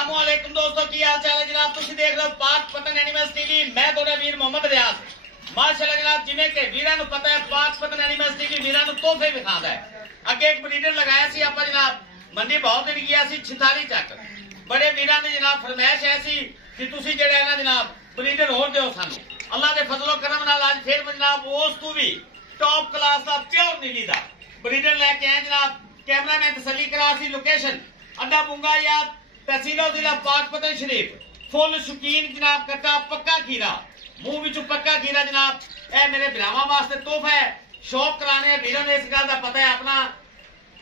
अस्सलामुअलैकुम दोस्तों, की हाल चाल है जनाब। तुसी देख रहे हो पाक पतन एनिमल्स टीवी। मैं थोड़ा वीर मोहम्मद रियाज। माशाल्लाह जनाब, जिवें कि वीरां नूं पता है पाक पतन एनिमल्स टीवी वीरां नूं तोहफे विखांदा है। अगे एक ब्रीडर लगाया सी आपां जनाब, मंडी बहुत दिन गया सी 46 तक। बड़े वीरां दी जनाब फरमाइश ऐसी कि तुसी जेड़ा है ना जनाब ब्रीडर होर दिओ सानू। अल्लाह दे फजलो करम नाल अज फिर जनाब उस तू भी टॉप क्लास दा प्योर नीली दा ब्रीडर लेके आए जनाब। कैमरा मैन तसल्ली करा सी लोकेशन अड्डा बुंगा या तहसील जिला पाकपतन शरीफ। फुल शौकीन जनाब कट्टा पक्का खीरा, मुंह विचों पक्का खीरा जनाब। ए मेरे भरावां वास्ते तोहफा है। शौक कराने वीरां ने इस गल दा पता है, अपना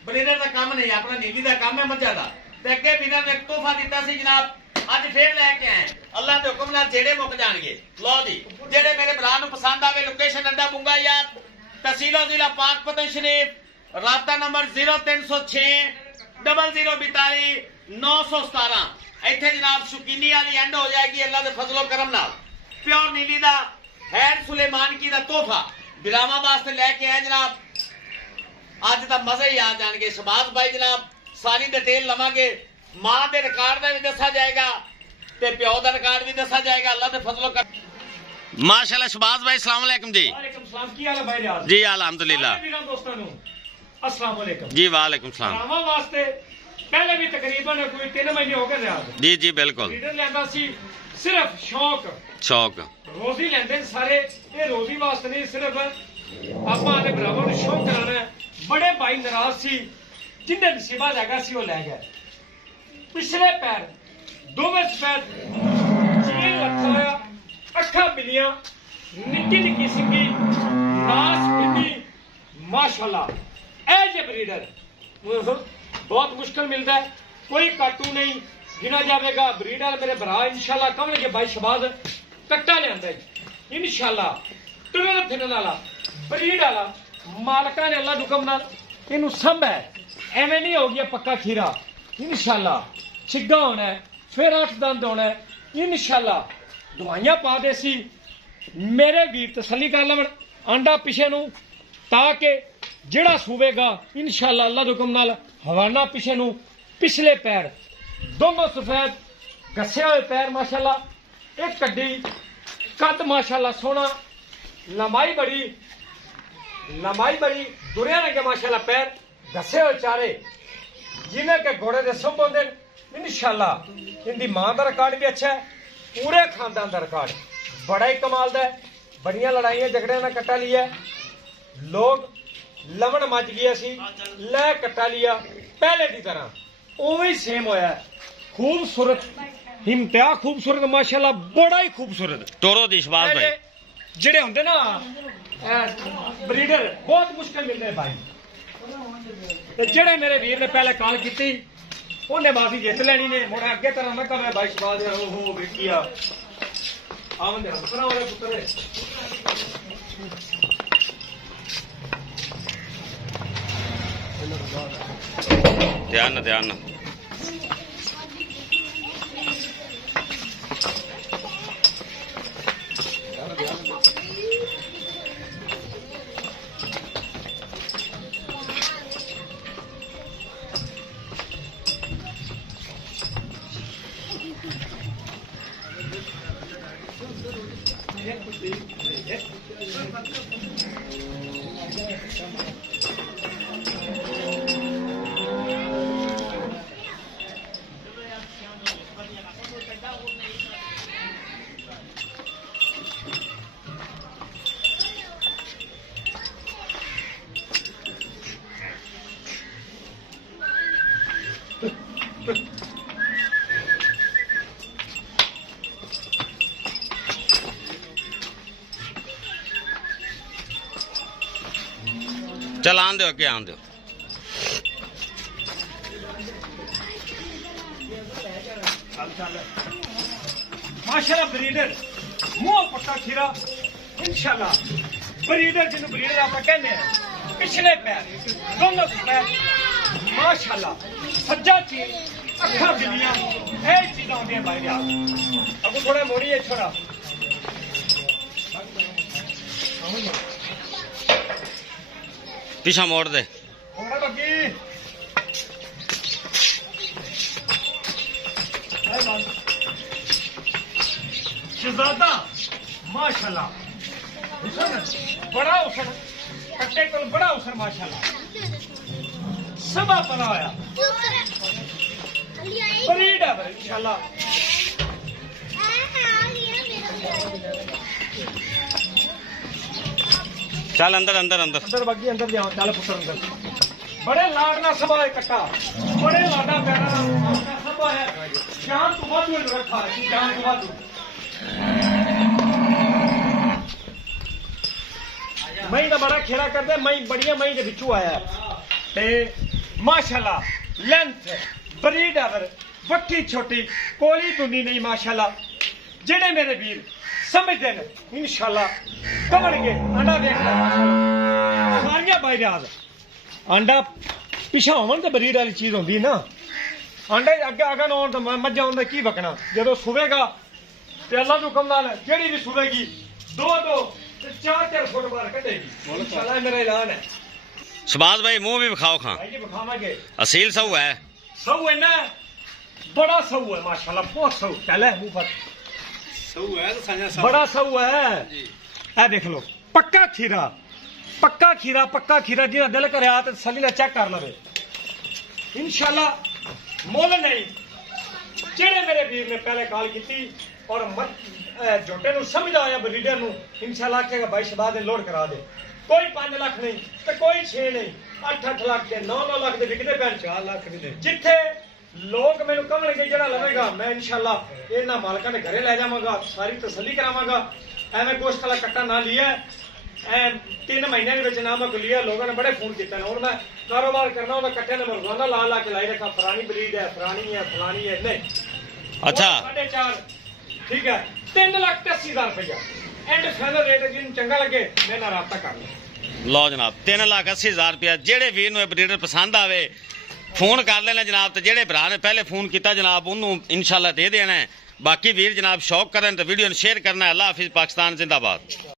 ब्रीडर दा काम नहीं, अपना नीली दा काम है मज्जा दा। ते अगे वीरां ने एक तोहफा दिता सी जनाब, अज फिर लैके आए अल्लाह के हुक्म नाल। जेड़े मुक जाणगे लो जी, जेड़े मेरे भरा नूं पसंद आवे लोकेशन अड्डा बुंगा या तहसील जिला पाकपतन शरीफ। राबता नंबर 0306 0042 917। इत्थे जनाब शौकीनी वाली एंड हो जाएगी अल्लाह के फजलो करम नाल। प्योर नीली दा हैर सुलेमान की दा तोहफा बिरामा वास्ते लेके आए जनाब। अज दा मजा ही आ जाएंगे। शहबाज भाई जनाब सारी डिटेल लवांगे। मां दे रिकॉर्ड दा भी दसा जाएगा ते प्यो दा रिकॉर्ड भी दसा जाएगा अल्लाह के फजलो कर। माशाल्लाह शहबाज भाई अस्सलाम वालेकुम जी। वालेकुम सलाम। की हाल है भाई रियाज जी अल्हम्दुलिल्लाह। मेरा दोस्तों नु अस्सलाम वालेकुम जी वालेकुम सलाम। भरावां वास्ते पहले भी तकरीबन कोई 3 महीने हो गए रियाज जी जी बिल्कुल। लीडर लेंदा सी सिर्फ शौक रोजी लेंदे सारे। ये रोजी वास्ते नहीं, सिर्फ आपां दे भरावां नु शौक कराना है। बड़े भाई नाराज सी जिन्ने नसीबा जागा सी वो ले गए। पिछले पैर दोवें सफेद चील रखा होया, अखा बिलियां, निक्की निक्की सिंगी, नास बिंदी माशाल्लाह। ए जे ब्रीडर बहुत मुश्किल मिलता है, कोई काटू नहीं गिना जाएगा। ब्रीडर मेरे भरा इंशाल्लाह कम लगे भाई शहबाज कट्टा लिया इंशाल्लाह। टुरन फिरन वाला ब्रीड वाला मालका ने अल्लाह हुक्म नाल इनू संभ है। एवं नहीं हो गया पक्का खीरा इंशाल्लाह। छिग्गा होना है, फिर 8 दंद होना है इंशाल्लाह। दवाइयां पा दे सी मेरे वीर तसल्ली कर लवन आंडा पिछे नू, ताकि जेड़ा सूवेगा इंशाल्लाह अल्लाह दे हुक्म नाल हवाना पिछे नू। पिछले पैर दोनों सफेद घसे हुए पैर माशाल्लाह। एक कड्डी कद माशाल्लाह सोना, लंबाई बड़ी दुनिया लगे माशाल्लाह। पैर घसे हुए चारे जिन्हें के घोड़े दे सब होंदे इंशाल्लाह। इनकी मां का रिकॉर्ड भी अच्छा है, पूरे खानदान का रिकॉर्ड बड़ा ही कमाल दा है। बड़ियां लड़ाइयां झगड़ियां ना कट्टा लिया, लोग लवण मच गया सी लै कट्टा लिया। पहले की तरह उवें सेम होया। खूबसूरत इंतहा खूबसूरत माशाल्लाह, बड़ा ही खूबसूरत तोरो दी शहबाज भाई। जेड़े होंदे ना ब्रीडर बहुत मुश्किल मिलते हैं भाई। जेड़े मेरे वीर ने पहले कॉल की उन्हें बाजी जित लेनी ने। मुड़ अगे तरह मैं कहा भाई शहबाज हो बेटिया आवन पुत्र ध्यान चल आन दो के आन दो। माशाल्लाह ब्रीडर मुंह पक्का खीरा इंशाल्लाह। ब्रीडर जिन्होंने ब्रीडर आप कहते हैं। पिछले पैर दोनों पैर माशाल्लाह, सज्जा चीज अखा बिलियां ए चीज़ आती है भाई। अब थोड़ा मोड़ी है छोड़ा पीछा मोड़ दे। शहजादा माशाल्लाह हुसन बड़ा हुसन कट्टे को बड़ा हुसन माशाल्लाह सबा पला होया बरीड है इंशाल्लाह चल अंदर अंदर अंदर अंदर बाकी अंदर जाओ चल पुत्र अंदर बड़े लाडना सबा है कट्टा बड़े लाडा प्यारा सबा है जान तू वादू रखा है जान तू वादू मई का बड़ा खेड़ा करते मई बढ़िया मई के बिचू आया ते माशाल्लाह लेंथ बरीड अगर वक्की छोटी कोली टुंडी नहीं माशाल्लाह जेड़े मेरे वीर समझते हैं इंशाल्लाह कमणगे अंडा देख सारिया बाईराज अंडा पिछा होवन ते बरीड वाली चीज होंदी ना अंडे अगे आगे ना तो मज्जा होंदा की बकना जदों सुवेगा ते अल्लाह दी हुक्म नाल जेड़ी भी सुवेगी 2-2 ते 4-4 फुट बाहर कढेगी इंशाल्लाह मेरा ऐलान है शबाज भाई मुंह भी विखाओ खां भाई जी दिखावांगे असील सऊ है सऊ है ना बड़ा सऊ है माशाल्लाह बहुत सऊ चले मुंह पर बड़ा सऊ है ए देख लो पक्का खीरा जिहदा दिल करे आ ते तसल्ली नाल चेक कर लवे इंशाल्लाह मुल नहीं जेड़े मेरे वीर ने पहले कॉल की और झोटे नूं समझ आया ब्रीडर नूं इंशाल्लाह आखेगा भाई शबाज ने लोड करा दे कोई 5 लाख नहीं ते कोई 6 नहीं 8-8 लाख के 9-9 लाख दे विकदे पैन 4 लाख दे जिथे लोग मैनू कमणगे जरा लवेगा मैं इंशाल्लाह इन्हां मालकां दे घरे लै जावांगा सारी तसल्ली करावांगा एवें गोश्त वाला कट्टा ना लिया 3 महीने दे विच ना मैं कोई लिया लोगों ने बड़े फोन कीते हुण मैं कारोबार करना ओदा कट्टे ने रोजाना ला के लाई रखा फलानी ब्रीड है फलानी है नहीं अच्छा 4.5 ठीक है 3,80,000 रुपया एंड फाइनल रेट जिन चंगा लगे मेरे नाल राब्ता कर लो लो जनाब 3,80,000 रुपया जेड़े वीर नूं ब्रीडर पसंद आवे फोन कर लेना जनाब ते जेड़े भरा ने पहले फोन किया जनाब उन्होंने इंशाल्लाह दे देना है बाकी वीर जनाब शौक करन ते वीडियो शेयर करना है अल्लाह हाफिज पाकिस्तान जिंदाबाद।